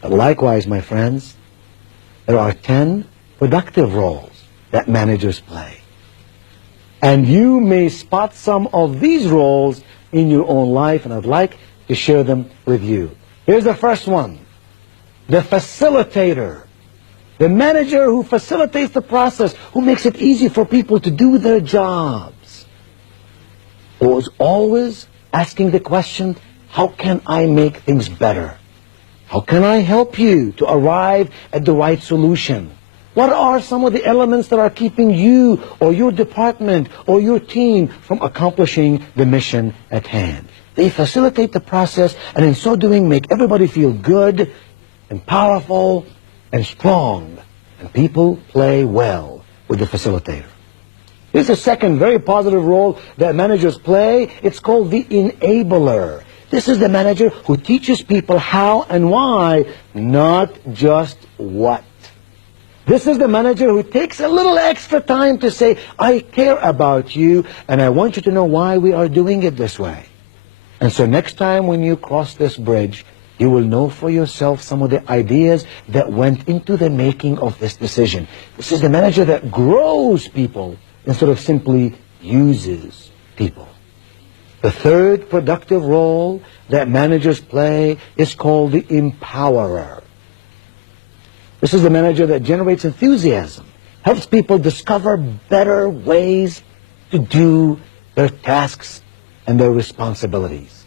But likewise, my friends, there are 10 productive roles that managers play. And you may spot some of these roles in your own life, and I'd like to share them with you. Here's the first one, the facilitator. The manager who facilitates the process, who makes it easy for people to do their jobs. Who is always asking the question, how can I make things better? How can I help you to arrive at the right solution? What are some of the elements that are keeping you or your department or your team from accomplishing the mission at hand? They facilitate the process, and in so doing make everybody feel good and powerful and strong. And people play well with the facilitator. Here's a second very positive role that managers play. It's called the enabler. This is the manager who teaches people how and why, not just what. This is the manager who takes a little extra time to say, I care about you, and I want you to know why we are doing it this way. And so next time when you cross this bridge, you will know for yourself some of the ideas that went into the making of this decision. This is the manager that grows people instead of simply uses people. The third productive role that managers play is called the empowerer. This is the manager that generates enthusiasm, helps people discover better ways to do their tasks and their responsibilities.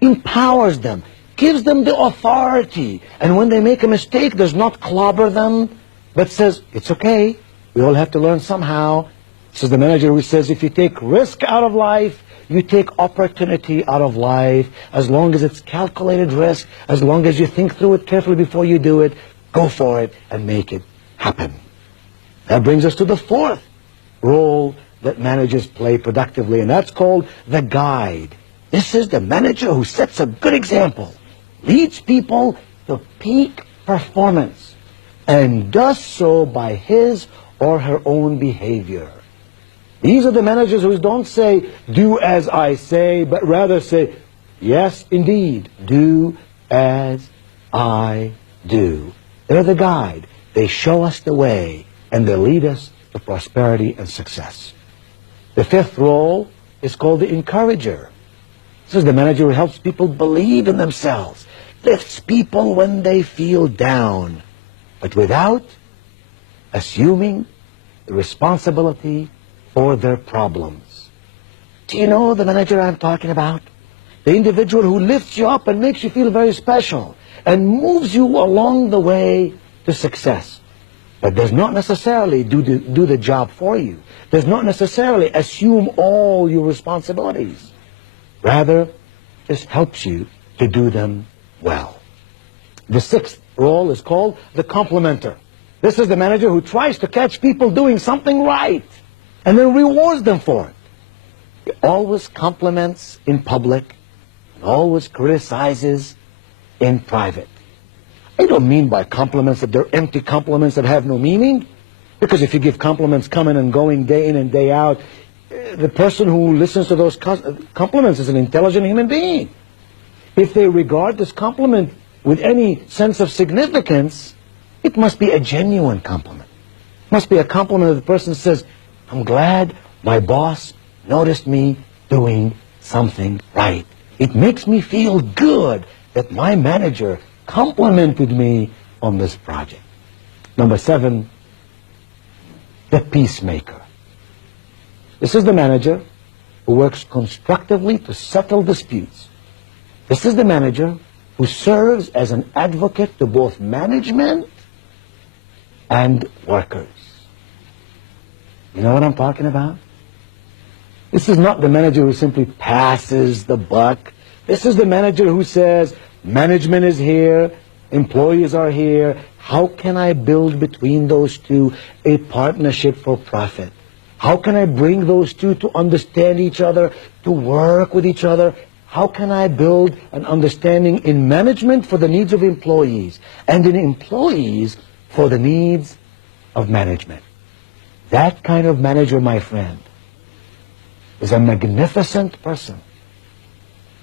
Empowers them, gives them the authority, and when they make a mistake, does not clobber them, but says, it's okay, we all have to learn somehow. This is the manager who says, if you take risk out of life, you take opportunity out of life. As long as it's calculated risk, as long as you think through it carefully before you do it, go for it and make it happen. That brings us to the fourth role that managers play productively, and that's called the guide. This is the manager who sets a good example, leads people to peak performance, and does so by his or her own behavior. These are the managers who don't say, do as I say, but rather say, yes, indeed, do as I do. They're the guide. They show us the way, and they lead us to prosperity and success. The fifth role is called the encourager. This is the manager who helps people believe in themselves, lifts people when they feel down, but without assuming the responsibility for their problems. Do you know the manager I'm talking about? The individual who lifts you up and makes you feel very special and moves you along the way to success, but does not necessarily do the job for you, does not necessarily assume all your responsibilities, rather just helps you to do them well. The sixth role is called the complimenter. This is the manager who tries to catch people doing something right and then rewards them for it. He always compliments in public and always criticizes in private. I don't mean by compliments that they're empty compliments that have no meaning, because if you give compliments coming and going day in and day out, the person who listens to those compliments is an intelligent human being. If they regard this compliment with any sense of significance, it must be a genuine compliment. It must be a compliment that the person says, I'm glad my boss noticed me doing something right. It makes me feel good that my manager complimented me on this project. Number 7, the peacemaker. This is the manager who works constructively to settle disputes. This is the manager who serves as an advocate to both management and workers. You know what I'm talking about? This is not the manager who simply passes the buck. This is the manager who says, management is here, employees are here. How can I build between those two a partnership for profit? How can I bring those two to understand each other, to work with each other? How can I build an understanding in management for the needs of employees and in employees for the needs of management? That kind of manager, my friend, is a magnificent person.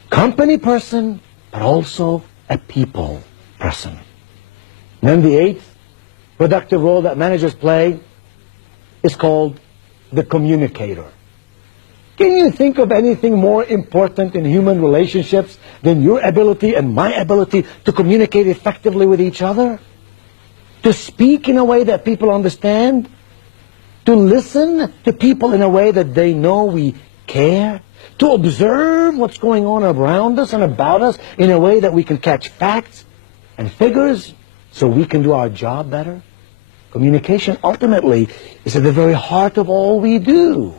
Company person, but also a people person. Then the eighth productive role that managers play is called the communicator. Can you think of anything more important in human relationships than your ability and my ability to communicate effectively with each other? To speak in a way that people understand? To listen to people in a way that they know we care? To observe what's going on around us and about us in a way that we can catch facts and figures so we can do our job better? Communication ultimately is at the very heart of all we do.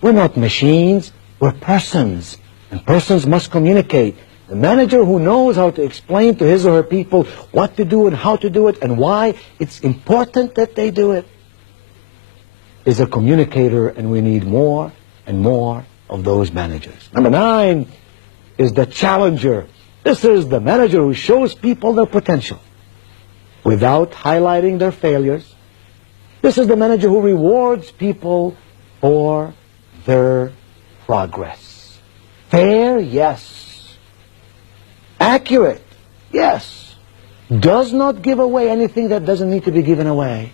We're not machines, we're persons, and persons must communicate. The manager who knows how to explain to his or her people what to do and how to do it and why it's important that they do it is a communicator, and we need more and more of those managers. Number 9 is the challenger. This is the manager who shows people their potential without highlighting their failures. This is the manager who rewards people for their progress. Fair, yes. Accurate, yes. Does not give away anything that doesn't need to be given away,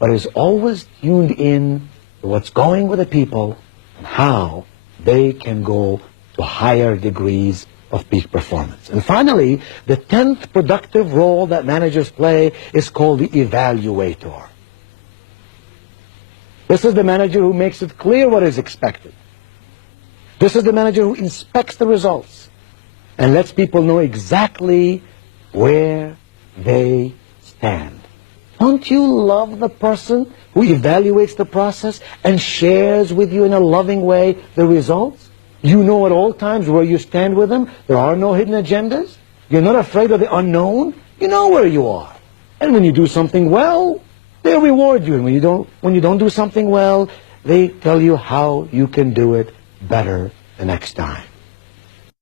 but is always tuned in to what's going with the people and how they can go to higher degrees of peak performance. And finally, the 10th productive role that managers play is called the evaluator. This is the manager who makes it clear what is expected. This is the manager who inspects the results and lets people know exactly where they stand. Don't you love the person who evaluates the process and shares with you in a loving way the results? You know at all times where you stand with them. There are no hidden agendas. You're not afraid of the unknown. You know where you are. And when you do something well, they reward you. And when you don't do something well, they tell you how you can do it better the next time.